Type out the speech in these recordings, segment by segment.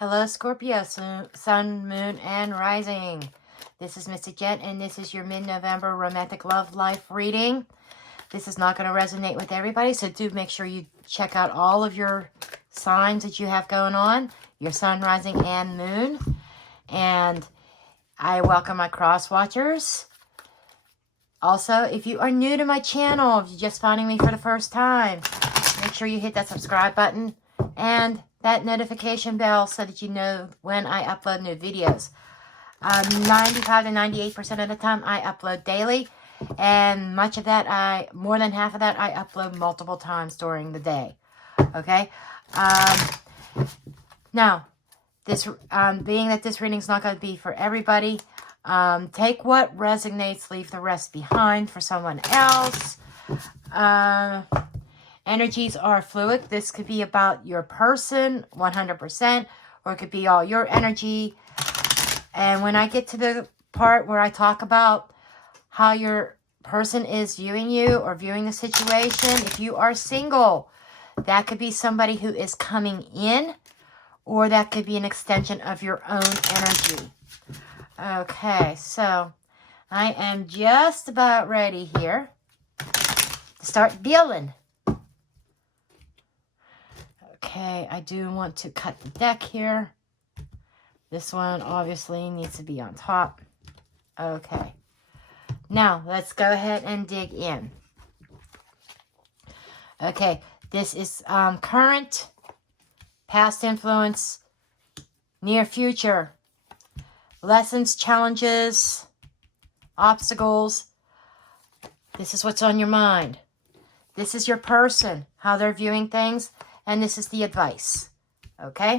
Hello, Scorpio, Sun, Moon, and Rising. This is Mystic Jet, and this is your mid-November romantic love life reading. This is not going to resonate with everybody, so do make sure you check out all of your signs that you have going on, your Sun, Rising, and Moon. And I welcome my cross-watchers. Also, if you are new to my channel, if you're just finding me for the first time, make sure you hit that subscribe button and that notification bell so that you know when I upload new videos. 95 to 98% of the time I upload daily, and much of that, more than half of that, I upload multiple times during the day. Okay? Now, this being that this reading is not going to be for everybody, take what resonates, leave the rest behind for someone else. Energies are fluid. This could be about your person 100%, or it could be all your energy. And when I get to the part where I talk about how your person is viewing you or viewing the situation, if you are single, that could be somebody who is coming in, or that could be an extension of your own energy. Okay, so I am just about ready here to start dealing. Okay, I do want to cut the deck here. This one obviously needs to be on top. Okay. Now, let's go ahead and dig in. Okay, this is current, past influence, near future, lessons, challenges, obstacles. This is what's on your mind. This is your person, how they're viewing things. And this is the advice, okay?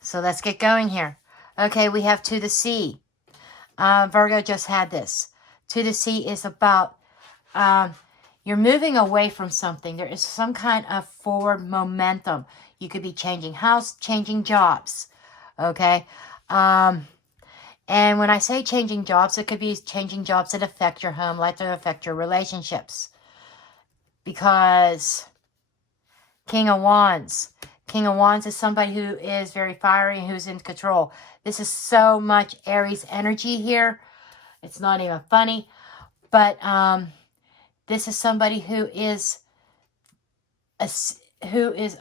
So let's get going here. Okay, we have To the Sea. Virgo just had this. To the Sea is about you're moving away from something. There is some kind of forward momentum. You could be changing house, changing jobs, okay? And when I say changing jobs, it could be changing jobs that affect your home life, that affect your relationships. Because King of Wands is somebody who is very fiery and who's in control. This is so much Aries energy here. It's not even funny. But this is somebody who is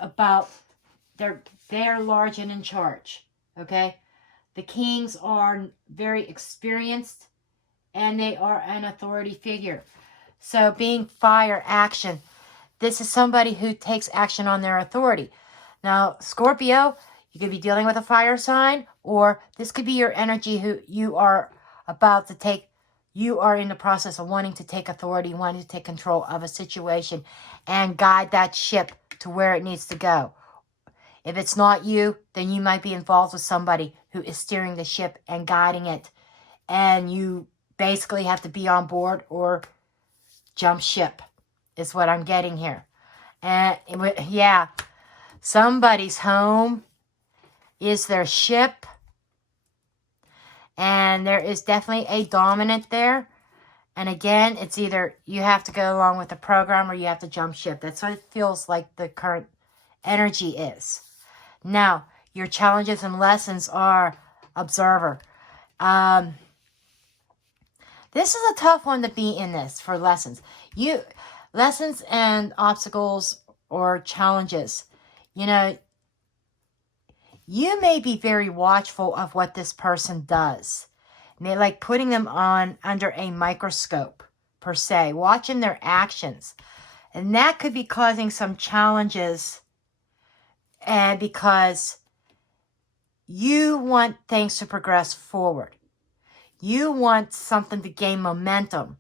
about, they're large and in charge. Okay? The Kings are very experienced, and they are an authority figure. So being fire, action, this is somebody who takes action on their authority. Now, Scorpio, you could be dealing with a fire sign, or this could be your energy who you are about to take, you are in the process of wanting to take authority, wanting to take control of a situation and guide that ship to where it needs to go. If it's not you, then you might be involved with somebody who is steering the ship and guiding it. And you basically have to be on board or jump ship is what I'm getting here. And yeah, somebody's home is their ship. And there is definitely a dominant there. And again, it's either you have to go along with the program or you have to jump ship. That's what it feels like the current energy is. Now, your challenges and lessons are observer. This is a tough one to be in this for lessons. Lessons and obstacles or challenges. You know, you may be very watchful of what this person does. Like putting them under a microscope, per se. Watching their actions. And that could be causing some challenges. And because you want things to progress forward. You want something to gain momentum.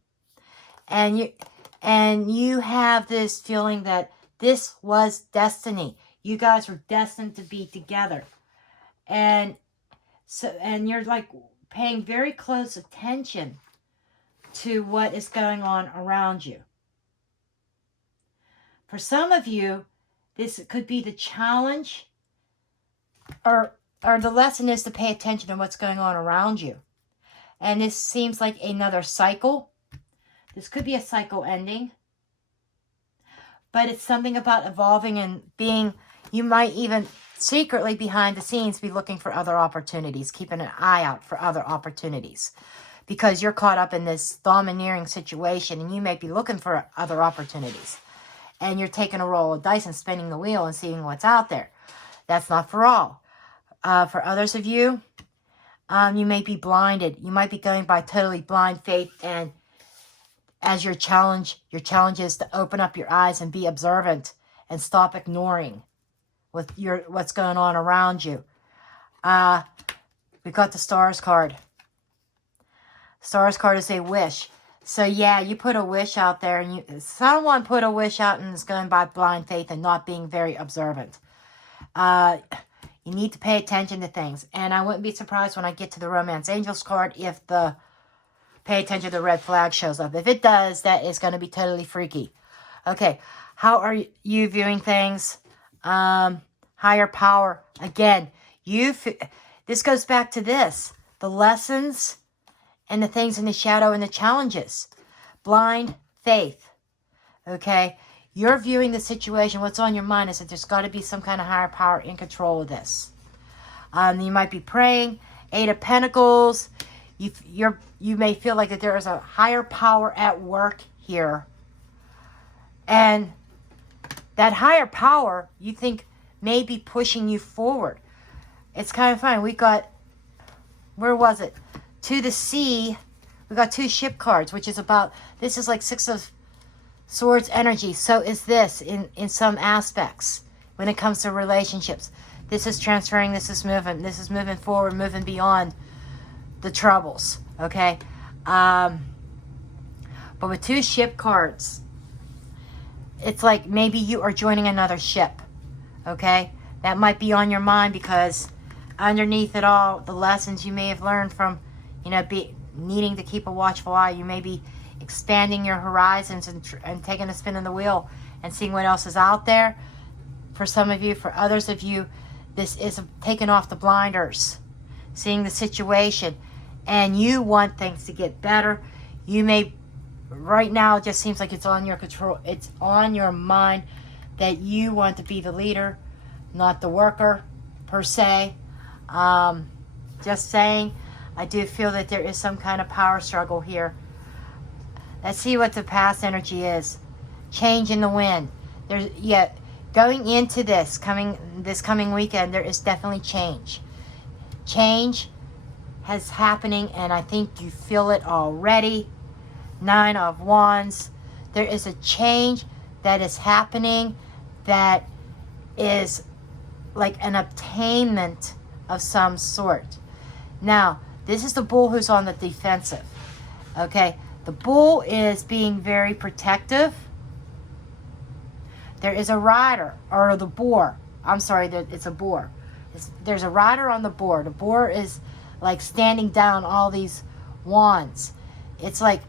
And you have this feeling that this was destiny. You guys were destined to be together. And you're like paying very close attention to what is going on around you. For some of you, this could be the challenge or the lesson is to pay attention to what's going on around you. And this seems like another cycle. This could be a cycle ending. But it's something about evolving and being, you might even secretly behind the scenes be looking for other opportunities, keeping an eye out for other opportunities, because you're caught up in this domineering situation and you may be looking for other opportunities, and you're taking a roll of dice and spinning the wheel and seeing what's out there. That's not for all. For others of you, you may be blinded. You might be going by totally blind faith, and as your challenge is to open up your eyes and be observant and stop ignoring what's going on around you. We got the Stars card. Stars card is a wish. So yeah, you put a wish out there, and someone put a wish out and is going by blind faith and not being very observant. You need to pay attention to things. And I wouldn't be surprised when I get to the Romance Angels card if the pay attention to the red flag shows up. If it does, that is going to be totally freaky. Okay, how are you viewing things? Higher power. Again, this goes back to this. The lessons and the things in the shadow and the challenges. Blind faith. Okay? You're viewing the situation. What's on your mind is that there's got to be some kind of higher power in control of this. You might be praying. 8 of Pentacles. You may feel like that there is a higher power at work here. And that higher power, you think, may be pushing you forward. It's kind of fun. We got, where was it? To the sea. We got 2 ship cards, which is about, this is like 6 of Swords energy. So is this in some aspects when it comes to relationships. This is transferring, this is moving forward, moving beyond the troubles. Okay? But with 2 ship cards, it's like maybe you are joining another ship. Okay? That might be on your mind because underneath it all, the lessons you may have learned from, needing to keep a watchful eye, you may be expanding your horizons and taking a spin in the wheel and seeing what else is out there. For some of you, for others of you, this is taking off the blinders, seeing the situation, and you want things to get better. You may, right now, it just seems like it's on your control. It's on your mind that you want to be the leader, not the worker, per se. Just saying, I do feel that there is some kind of power struggle here. Let's see what the past energy is. Change in the wind. Going into this coming weekend, there is definitely change. Change is happening, and I think you feel it already. 9 of Wands. There is a change that is happening that is like an obtainment of some sort. Now, this is the bull who's on the defensive. Okay? The bull is being very protective. There is a rider, or the boar. I'm sorry, it's a boar. There's a rider on the boar. The boar is like standing down all these wands. It's like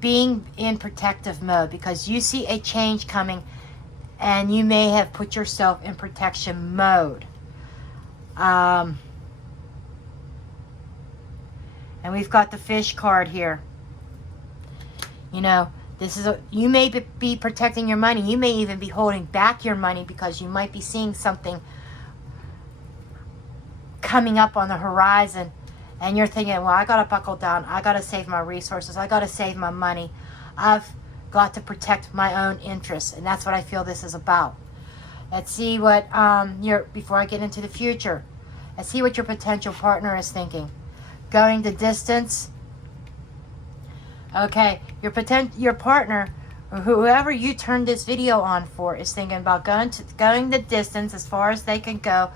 being in protective mode because you see a change coming and you may have put yourself in protection mode. And we've got the fish card here. You may be protecting your money. You may even be holding back your money because you might be seeing something coming up on the horizon. And you're thinking, well, I got to buckle down. I got to save my resources. I got to save my money. I've got to protect my own interests. And that's what I feel this is about. Let's see what before I get into the future. Let's see what your potential partner is thinking. Going the distance. Okay, your partner, or whoever you turned this video on for, is thinking about going the distance as far as they can go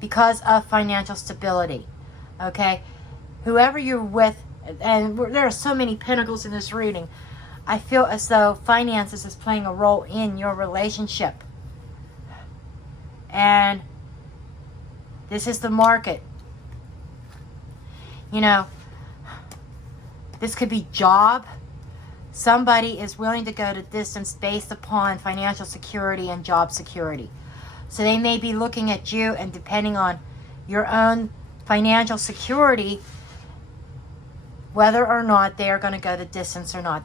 because of financial stability. Okay, whoever you're with, and there are so many pentacles in this reading, I feel as though finances is playing a role in your relationship. And this is the market. This could be job. Somebody is willing to go the distance based upon financial security and job security. So they may be looking at you, and depending on your own financial security, whether or not they are going to go the distance or not.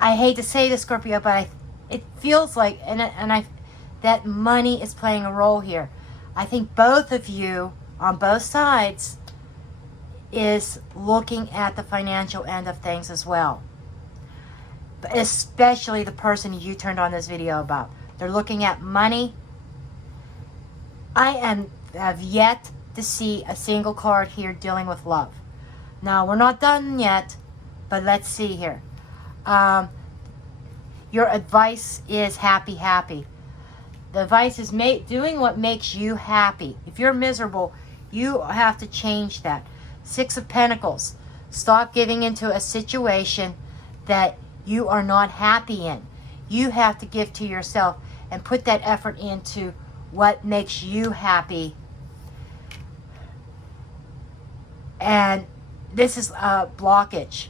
I hate to say this, Scorpio, but it feels like, and that money is playing a role here. I think both of you on both sides is looking at the financial end of things as well. But especially the person you turned on this video about. They're looking at money. I have yet to see a single card here dealing with love. Now, we're not done yet, but let's see here. Your advice is happy, happy. The advice is doing what makes you happy. If you're miserable, you have to change that. 6 of Pentacles. Stop giving into a situation that you are not happy in. You have to give to yourself and put that effort into what makes you happy. And this is a blockage.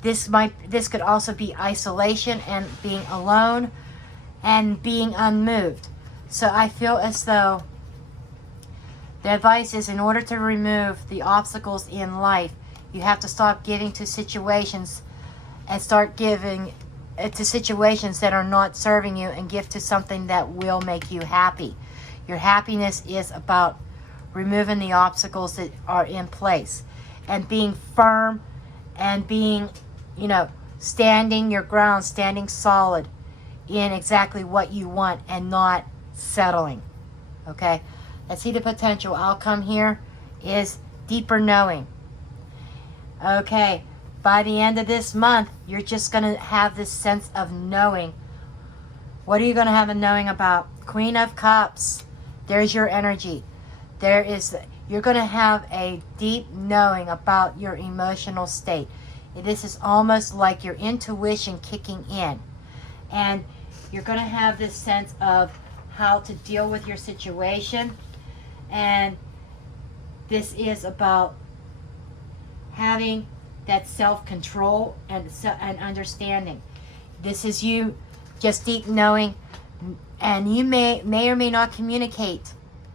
This could also be isolation and being alone and being unmoved. So I feel as though the advice is, in order to remove the obstacles in life, you have to stop giving to situations and start giving to situations that are not serving you, and give to something that will make you happy. Your happiness is about removing the obstacles that are in place and being firm and being, standing your ground, standing solid in exactly what you want and not settling. Okay? Let's see the potential outcome here is deeper knowing. Okay, by the end of this month, you're just going to have this sense of knowing. What are you going to have a knowing about? Queen of Cups. There's your energy. You're going to have a deep knowing about your emotional state. This is almost like your intuition kicking in. And you're going to have this sense of how to deal with your situation. And this is about having that self-control and understanding. This is you just deep knowing, and you may or may not communicate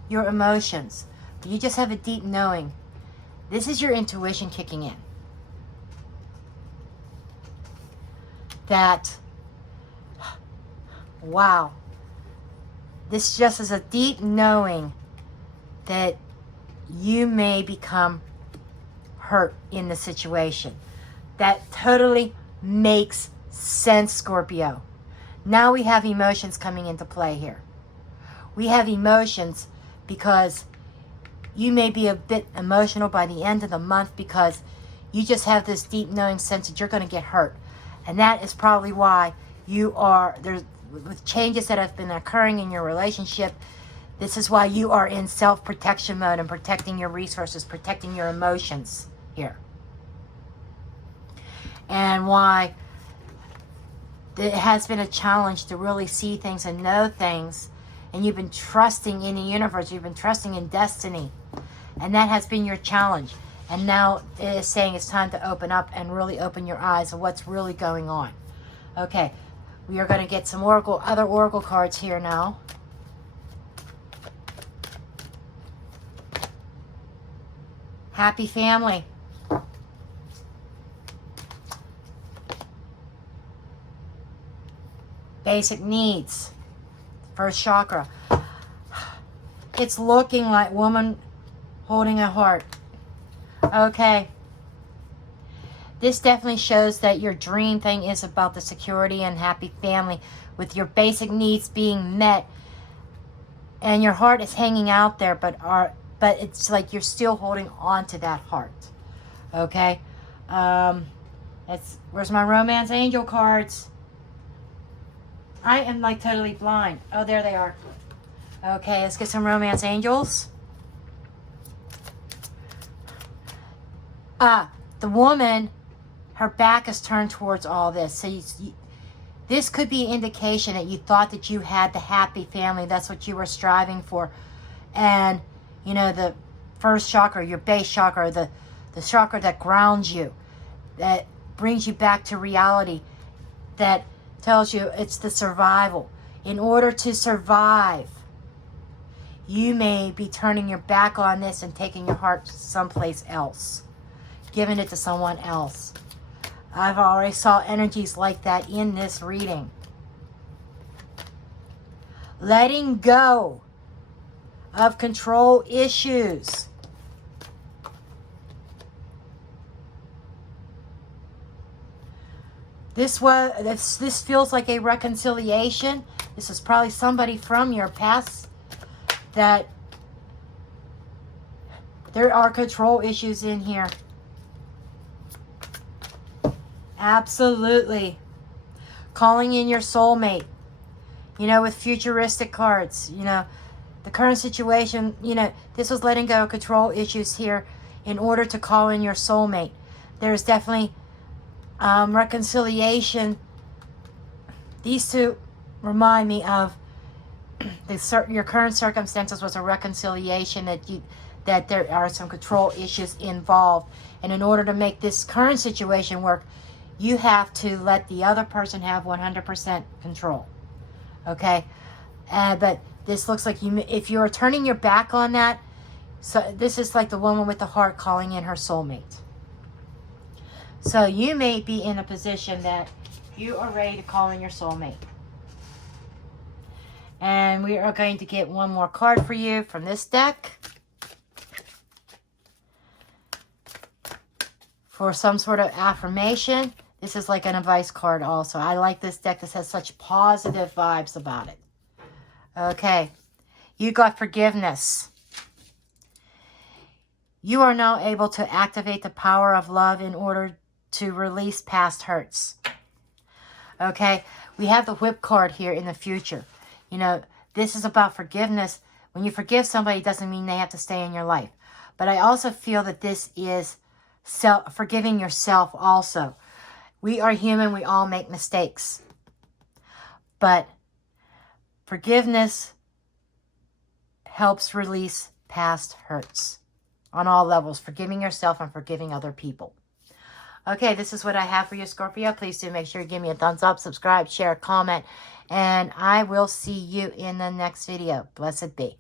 your emotions, but you just have a deep knowing. This is your intuition kicking in. That, wow, this just is a deep knowing that you may become hurt in the situation. That totally makes sense, Scorpio. Now we have emotions coming into play here. We have emotions because you may be a bit emotional by the end of the month because you just have this deep knowing sense that you're going to get hurt. And that is probably why there's with changes that have been occurring in your relationship, this is why you are in self-protection mode and protecting your resources, protecting your emotions here. And why it has been a challenge to really see things and know things. And you've been trusting in the universe. You've been trusting in destiny. And that has been your challenge. And now it is saying it's time to open up and really open your eyes of what's really going on. Okay. We are going to get some other oracle cards here now. Happy family. Basic needs. First chakra. It's looking like woman holding a heart. Okay. This definitely shows that your dream thing is about the security and happy family with your basic needs being met. And your heart is hanging out there, but it's like you're still holding on to that heart. Okay? Where's my romance angel cards? I am like totally blind. Oh, there they are. Okay, let's get some romance angels. The woman, her back is turned towards all this. So this could be an indication that you thought that you had the happy family. That's what you were striving for. And, the first chakra, your base chakra, the chakra that grounds you, that brings you back to reality, that tells you it's the survival. In order to survive, you may be turning your back on this and taking your heart someplace else, giving it to someone else. I've already saw energies like that in this reading. letting go of control issues. This feels like a reconciliation. This is probably somebody from your past that there are control issues in here. Absolutely. Calling in your soulmate. You know, with futuristic cards. You know, the current situation, you know, this was letting go of control issues here in order to call in your soulmate. There's definitely reconciliation. These two remind me of your current circumstances was a reconciliation that there are some control issues involved, and in order to make this current situation work, you have to let the other person have 100% control. Okay, but this looks like if you're turning your back on that, so this is like the woman with the heart calling in her soulmate. So you may be in a position that you are ready to call in your soulmate. And we are going to get one more card for you from this deck. For some sort of affirmation. This is like an advice card also. I like this deck. This has such positive vibes about it. Okay. You got forgiveness. You are now able to activate the power of love in order to release past hurts. Okay. We have the whip card here in the future. You know, this is about forgiveness. When you forgive somebody, it doesn't mean they have to stay in your life. But I also feel that this is forgiving yourself also. We are human. We all make mistakes. But forgiveness helps release past hurts on all levels. Forgiving yourself and forgiving other people. Okay, this is what I have for you, Scorpio. Please do make sure you give me a thumbs up, subscribe, share, comment. And I will see you in the next video. Blessed be.